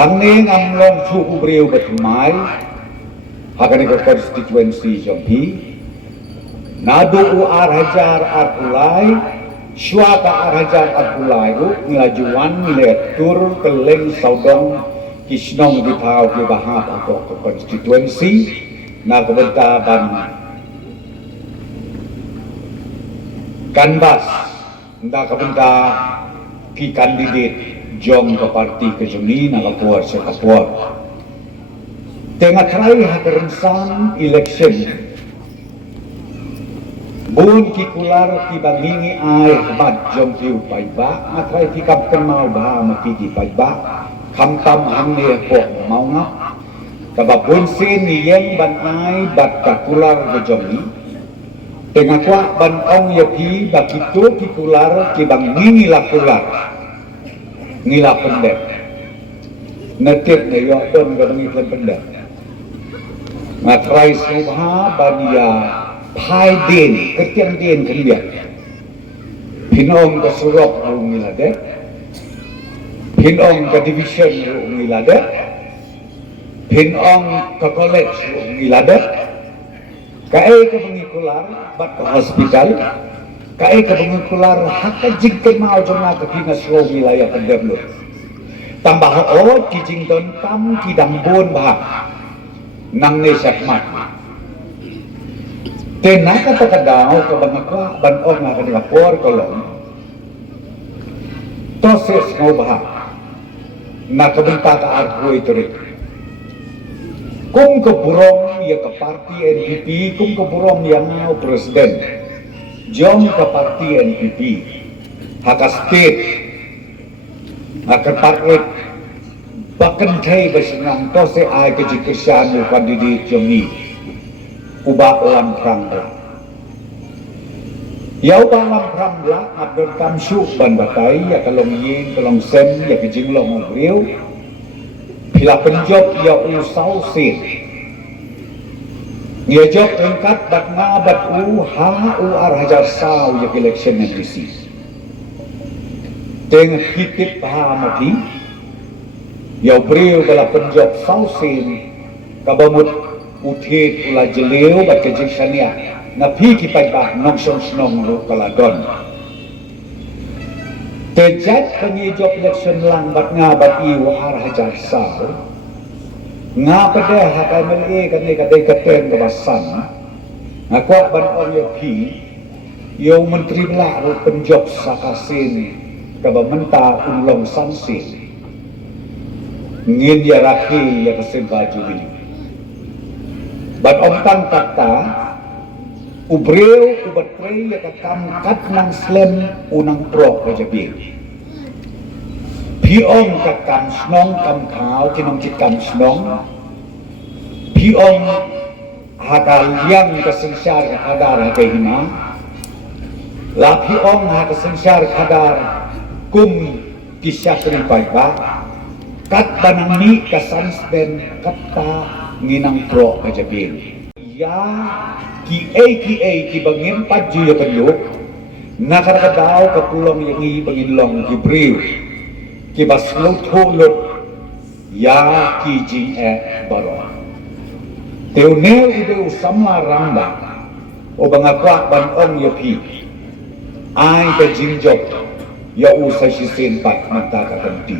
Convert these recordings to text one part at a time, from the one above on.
Hangning ang long chu ubriw batmay hagan ko constituency jompi nadu arhajar arulai syuaka arhajar arulai ngelajuan ngiletur keleng saudong kisnong ditau ke bahap atau ke constituency na kebentaban kanbas nda kebenta ki kandidat jong ke parti ke joni na kapuar sa kapuar tengah try hakerensan election bun ki kular ki bangingi ay bad jong kiu paiba matray ki kapten mau bah mati ki paiba kamtam hangni po mau ngap kababun sin niyeng ban ay bad kakular ke joni tengah kwa ban ong yapi bakitu ki kular ki bangingi la kular ngila pendek netip ne yo don ga bangi pendek ngatrai subha bania pai din ketiang din kendia pinong ka surok ru ngilade pinong ka division ru ngilade pinong ka college ru ngilade kae ka bangi kular bat ka hospital kae ka bangi kular hakka jingke mau jona ka kinas ru wilayah pendem lu tambah o kijing don tam kidang bon bah nang ne sakmat tenaka takadaw ka bangakwa banog nga kanila por kolong toses mo bah nakabenta ka arko ito rin kung kaburong ya ka parti NPP kung kaburong yang presiden jong ka parti NPP haka state haka parti bahkan thay bersenang to se ay kejikirsan mo kandidat yung ni uba lam prangla yaw ba lam prangla abdon kamsu ban batay ya kalong yin kalong sem ya kejinglong ogriw pila penjob ya usaw sin ya job engkat bat nga bat ha arhajar saw ya election na disease teng hitip ha mati yaw beriw bala penjob sausin kabamut uthit ula jelew bat kejiksania na piki paiba nong snong ru kaladon tejat pengi job election lang bat nga bat iw arhajar saw nga pada hakai mele kane kadai katen kabasan ngakwa ban oleh pi yaw menteri bela ru penjob sakasin kabamenta ulong sansin ngin ya raki ya kesin baju ini ban omtang kata ubreu ubat prei ya kakam kat nang slem unang pro kajabi piong kakam snong kam kau kinong cikam snong piong hakal yang kesensyar kadar hakehina la piong hakesensyar kadar kum kisyakri paiba kat banangni kasansben kata nginang pro kajabin ya ki bangin paju ya penyo nakarakadaw kapulong yang i banginlong kibriw ki baslot hulot ya ki jing baro teunel ide usamla ramba o bangakwa banong ya pi ay ka jingjok ya usay sisin pat magtakakanti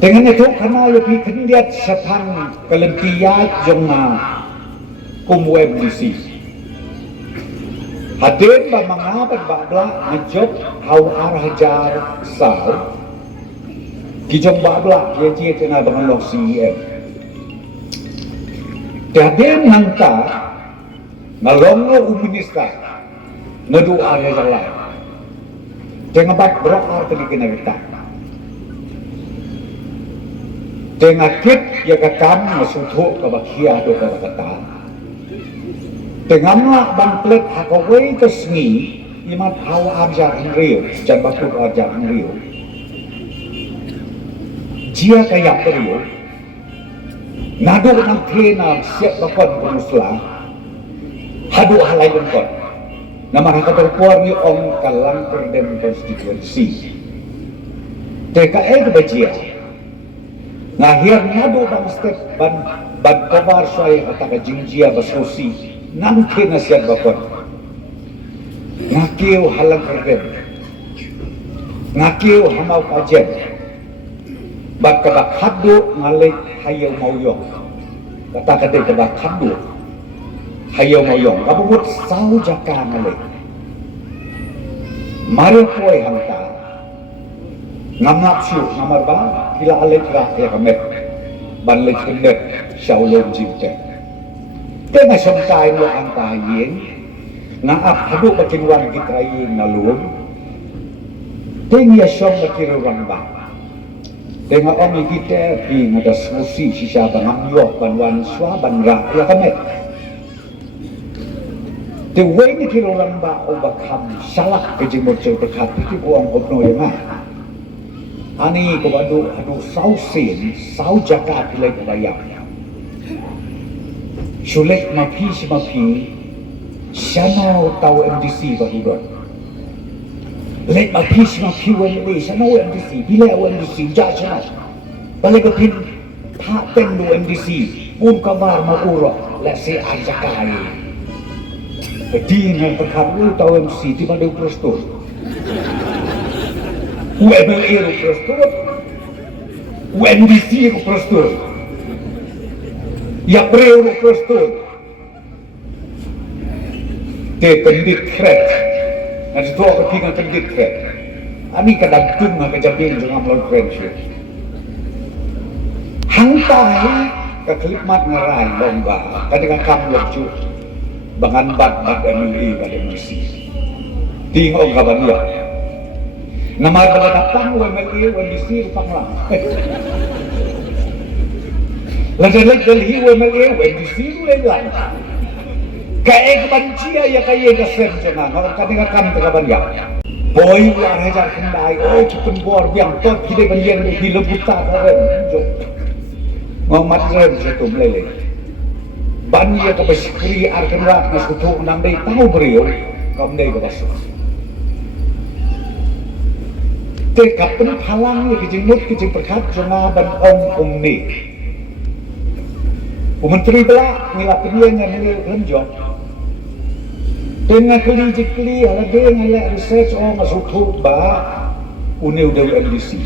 dengan itu karena lebih kendiat sepang kelentiat jong kumweb disi hadir ba mga pagbabla ngejok haw arhajar saw kijong babla kaya tengah bangalong CEM hadir nangka ngalongo uminista ngadu arhajar lain tengah bat berakar tadi kinagita tengah kit ya kakam masuthuk kabakia do kata tengah mak bangklet hakawai kesni imat hawa arjar hangriu jan bakut arjar hangriu jia kayak teriu nadu nang klena siap bakon bermuslah hadu halai bengkot nama hakaterpuar ni om kalang kerdem konstituensi TKE kebajia Ngahir nado bang step ban kobar soy ataka jingjia basosi nangke nasiat bakon. Ngakiu halang kerden. Ngakiu hamau kajen. Bak kabak hadu ngalik hayau mauyong. Kata kade kabak hadu hayau mauyong. Kabut sau jaka ngalik. Mari koi hanta. Ngamap siu ngamar ba kila alik ra ya kamet. Ban lik kendet syau lom jimte. Tengah somtai no hanta yin. Ngaap hadu bakin wan kitrayin nalum. Tengah som bakin orang ba. Tengah orang kita pi ngada susi sisa bangam yok ban swa ban ra ya kamet. Te way ni kiro orang ba obakam salah kejimut jauh berkat itu uang opno yang mah. Ani ko adu sau sin sau jaka pilai bayam. Sulit mapi siano tahu MDC bahudon. Lek mapi wali siano MDC bila MDC jajah. Balik kepin tak tendu MDC pun kabar mauro lek se arjakai. Jadi dengan perkara tahu MC di mana prostor. UMLA prostor. UNDC prostor. Ya preu prostor. Te pendit threat. Nanti tu aku tinggal pendit threat. Ani kadang tunggu kejadian jangan melawan friendship. Hantai ke kelipmat ngarai lomba. Kadang kamu lucu. Bangan bat MLA pada misi. Tinggal kaban dia. Nama pada datang MLA MDC panglang. Lalu dari MLA MDC ulang. Kayak kebancia ya kayak kesem jangan. Orang kadang kamu kaban dia. Boy luar hajar kendai. Oh cepun bor biang tot kita banjian di lebuta keren. Muhammad Rem satu meleleh. Banyak ke bersikri arkan rak nas kutuk nandai tahu beriau kamdai ke basuh. Tekap penuh halang ni kejimut kejim perkat jona ban om ni. Menteri belak ngilapin dia dengan nilai renjok. Dengan keli ala dia ngalak research masuk kutuk ba uni udah MDC.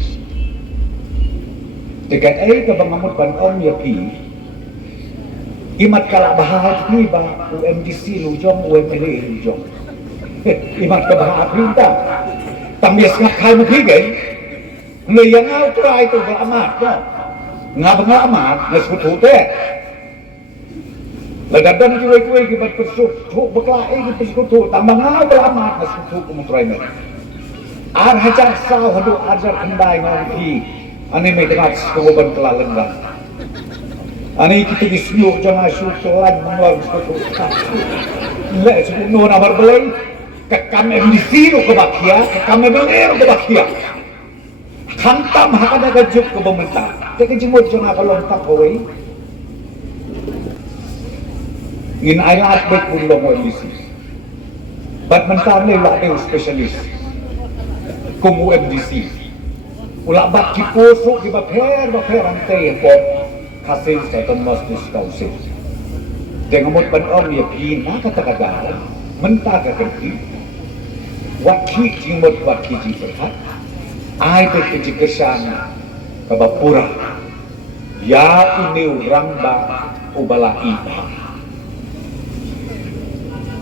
Dekat ke bangamut ban om ya pi. Imat kalak bahas ni ba UMDC lujong UMLA lujong. Imat ke bahas perintah. Tambias ngakal magigay. Ngayon nga try to beramat no. Nga beramat nasutute. Lagadan kuwe gibat persuk tuk beklae gi persuk tambah nga beramat nasutut umutray na. Ar hajar saw hadu ajar kendai ngaki. Ani may dengar sekoban kelalengan. Ani kita disebut jangan syukuran mengulang sesuatu. Lek sebut nuan amar belai, kekam MDC ke bakia, kekam MLA ke bakia. Hantam hakada gajuk ke pemerintah. Jadi jemut jangan kalau tak kawai. Ngin ayat baik pun lo MDC. Bat mentah ni lah dia spesialis. Kumu MDC. Ulak bat kiposuk di baper rantai pop. Hasil second most discount. Dengan mut bandong dia pina kata-kata mentah kaki. Wakil jimut wakil jiberhat. Ai berkeji kesana kabapura. Ya ini orang ba ubala iba.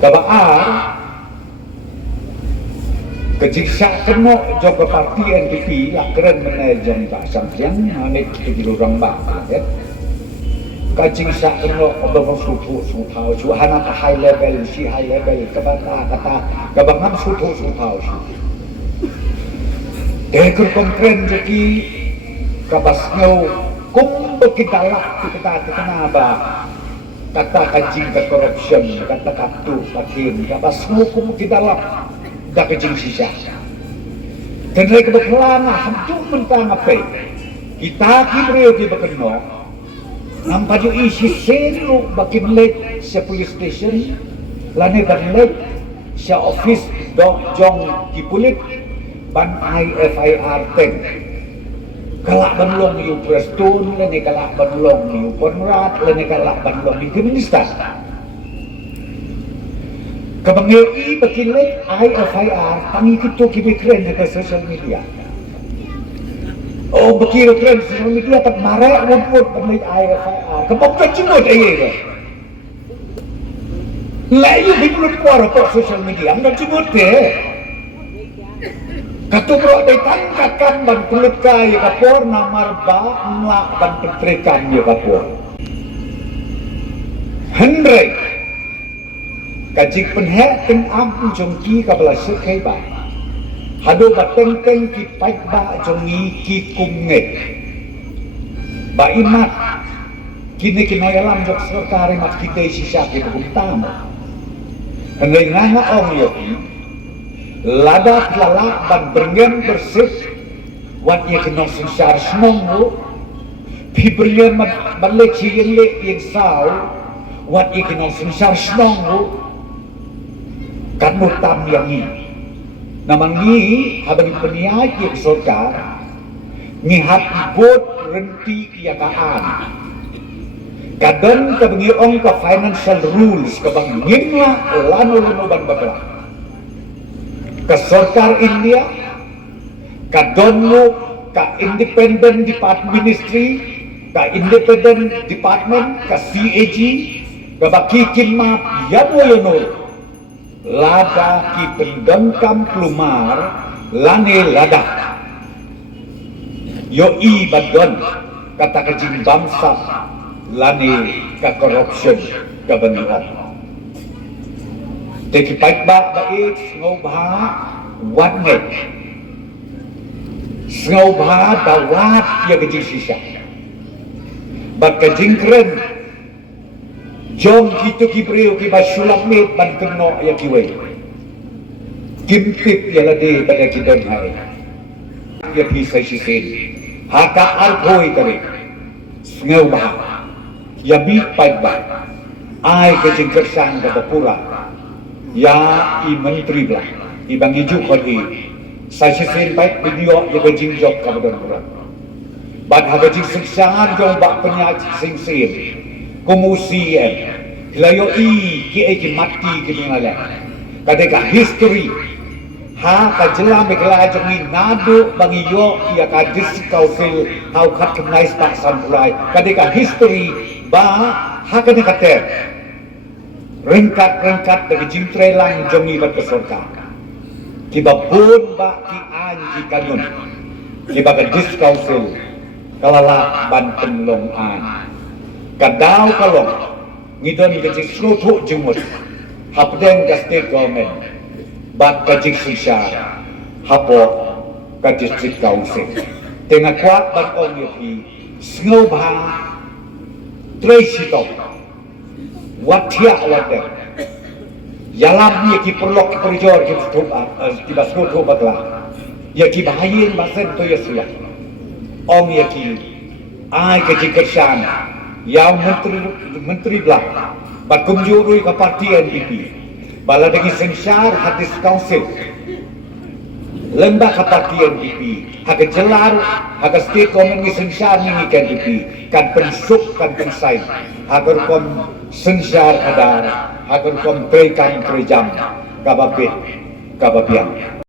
Kabaar kejiksa keno joga parti NDP lah keren menajan tak sampiang anek kita orang ba. Kajing sa keno obang sutau juhana ka high level kabata kata kabangam sutau ekor konkren jadi kabasnyo kung bekidalak kita kenapa kata kajing ke corruption kata kaptu pakin kabasnyo kung bekidalak dak kajing sisa dan mereka berkelana hancur mentang apa kita kibreo di bekeno nampak juga isi selu bakin lek sa police station lani ban lek sa office dok jong kipulit ban IFIR 10 Kalak banlong yu Preston, lene kalak banlong yu Konrad, lene kalak banlong yu Keministan. Kabangei bakilit IFIR, tangi kito kibitren ke social media. Oh, bakil tren social media tak marek wud balik IFIR. Kabangka cimut aye. Layu bimulut kuara po social media, amdan cimut deh. Katubro day tangkakan ban kulit kaya kapor namar ba ngelak ban pentrikan ya kapor. Hendrek kajik penhek ten am jongki kabala sekai ba. Hado ba teng-teng ki paik ba jongi ki kumnget. Ba imat kini kinoyalam jok serkari mat kita sisa ki tamu. Hendrek nganga ong yoki. Lada pelala ban berngen bersih wat ye kenong sensar semonggu pi berngen balik yang lek yang sau wat ye kenong sensar semonggu kan mutam yang ni naman ni habang peniak yang surga ngihat ibut renti kiyakaan kadang kabangi ong ka financial rules kabang ngimla lano ban babla ke Sarkar India, ke Donmu, ke Independent Department Ministry, ke Independent Department, ke CAG, ke baki kinmap, yaboyono, lada ki pendengkam plumar, lane lada. Yoi badon, kata kejing bangsa, lane ke corruption, ke benihong. Teki paik ba bait ngau bha wat ngai ngau bha dawat ya ke sisa bat ke jingkren jong kitu kibreu ki basulam met ban keno ya kiwe kimpip ya lade pada kidon hai ya bisa sisin haka alkoi tare ngau bha ya bi paik ba ai ke jingkersan ke bapura ya i menteri belah i bang iju khodi sai sin baik video ya gajing job kabudan kurang ban ha gajing siksangan jong bak penyaj sing sin komusi hilayo i ki mati ki ngala kadeka history ha ka jelam bekla jong ni nadu bang iyo ya ka dis council how khat knais pak sampulai kadeka history ba ha ka kater rengkat dari jintrelang jongi bat peserta tiba pun ba ki an ki kanun tiba ke dis council kalala ban penlong an kadau kalong ngidon ke jik slutu jumut hapden ke state government bat ke jik susya hapo ke district council tengah kuat ban ong yoki sngau bha tracy top watia wadah yalam ni ki perlok ki perjor ki basut batla ya ki bahayin basen to ya sulah om ya ki ai ke jikesan yang menteri belah bakum jurui ke parti NPP bala dengan sensar hadis council lembah ke parti NPP haga jelar haga state government ni sensar ni NPP kan pensuk kan pensain agar kom sensar adar agar kom berikan kerjam kababit kababiang